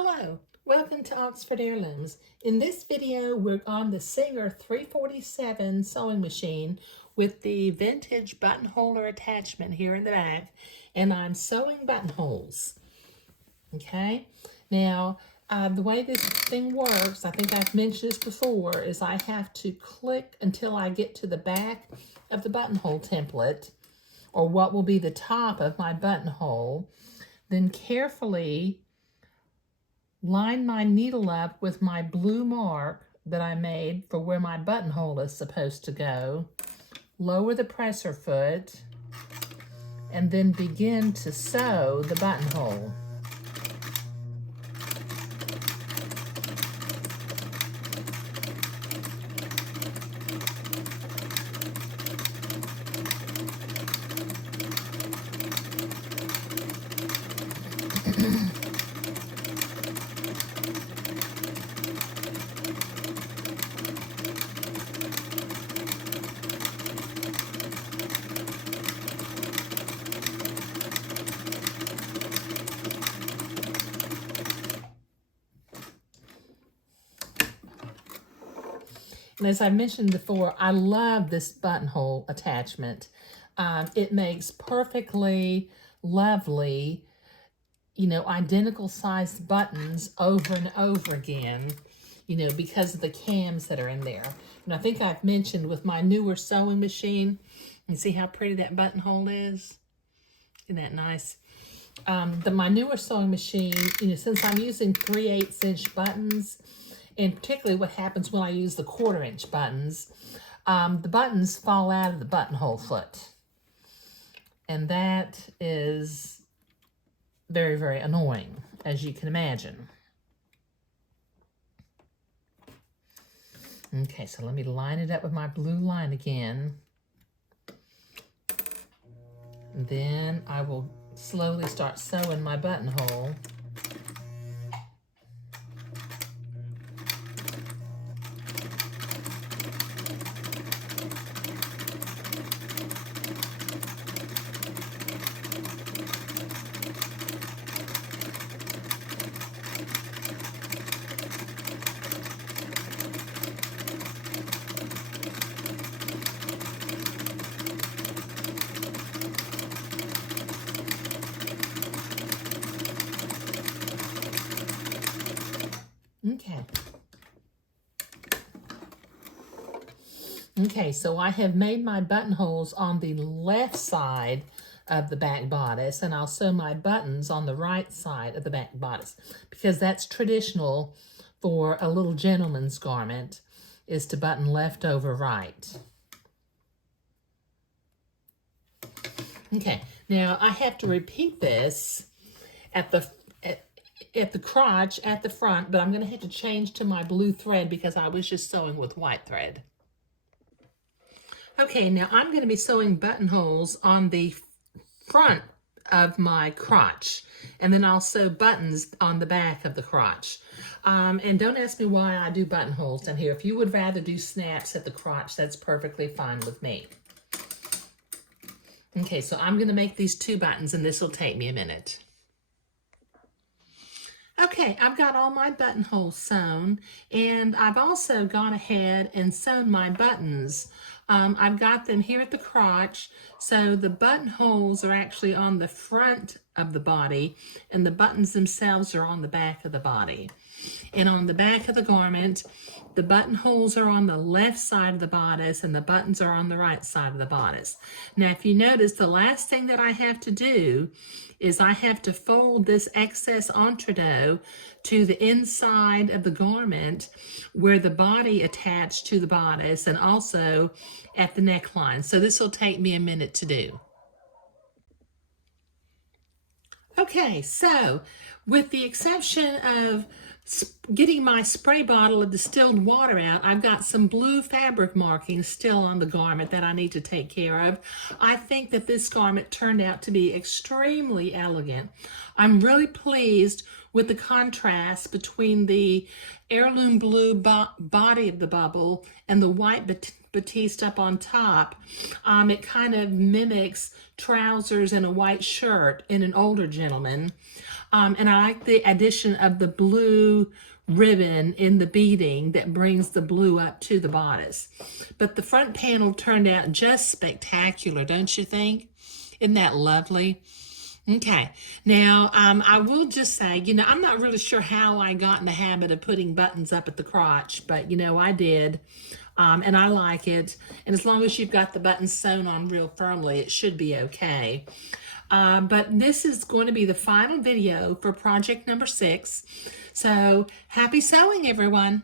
Hello, welcome to Oxford Heirlooms. In this video, we're on the Singer 347 sewing machine with the vintage buttonholer attachment here in the back, and I'm sewing buttonholes. Okay, now the way this thing works, I think I've mentioned this before, is I have to click until I get to the back of the buttonhole template, or what will be the top of my buttonhole, then carefully line my needle up with my blue mark that I made for where my buttonhole is supposed to go, lower the presser foot, and then begin to sew the buttonhole. And as I mentioned before, I love this buttonhole attachment. It makes perfectly lovely, identical sized buttons over and over again, because of the cams that are in there. And I think I've mentioned with my newer sewing machine, you see how pretty that buttonhole is? Isn't that nice? My newer sewing machine, since I'm using 3/8 inch buttons, and particularly what happens when I use the 1/4 inch buttons, the buttons fall out of the buttonhole foot. And that is very, very annoying, as you can imagine. Okay, so let me line it up with my blue line again. And then I will slowly start sewing my buttonhole. Okay, so I have made my buttonholes on the left side of the back bodice, and I'll sew my buttons on the right side of the back bodice, because that's traditional for a little gentleman's garment, is to button left over right. Okay, now I have to repeat this at the crotch at the front, but I'm going to have to change to my blue thread because I was just sewing with white thread. Okay, now I'm going to be sewing buttonholes on the front of my crotch, and then I'll sew buttons on the back of the crotch. And don't ask me why I do buttonholes down here. If you would rather do snaps at the crotch, that's perfectly fine with me. Okay, so I'm going to make these 2 buttons, and this will take me a minute. Okay, I've got all my buttonholes sewn, and I've also gone ahead and sewn my buttons. I've got them here at the crotch, so the buttonholes are actually on the front of the body, and the buttons themselves are on the back of the body. And on the back of the garment, the buttonholes are on the left side of the bodice, and the buttons are on the right side of the bodice. Now, if you notice, the last thing that I have to do is I have to fold this excess entredo to the inside of the garment where the body attached to the bodice, and also at the neckline. So this will take me a minute to do. Okay, so with the exception of getting my spray bottle of distilled water out, I've got some blue fabric markings still on the garment that I need to take care of. I think that this garment turned out to be extremely elegant. I'm really pleased with the contrast between the heirloom blue body of the bubble and the white batiste up on top. It kind of mimics trousers and a white shirt in an older gentleman. And I like the addition of the blue ribbon in the beading that brings the blue up to the bodice. But the front panel turned out just spectacular, don't you think? Isn't that lovely? Okay, now I will just say, I'm not really sure how I got in the habit of putting buttons up at the crotch, but I did, and I like it. And as long as you've got the buttons sewn on real firmly, it should be okay. But this is going to be the final video for project number 6. So happy sewing, everyone.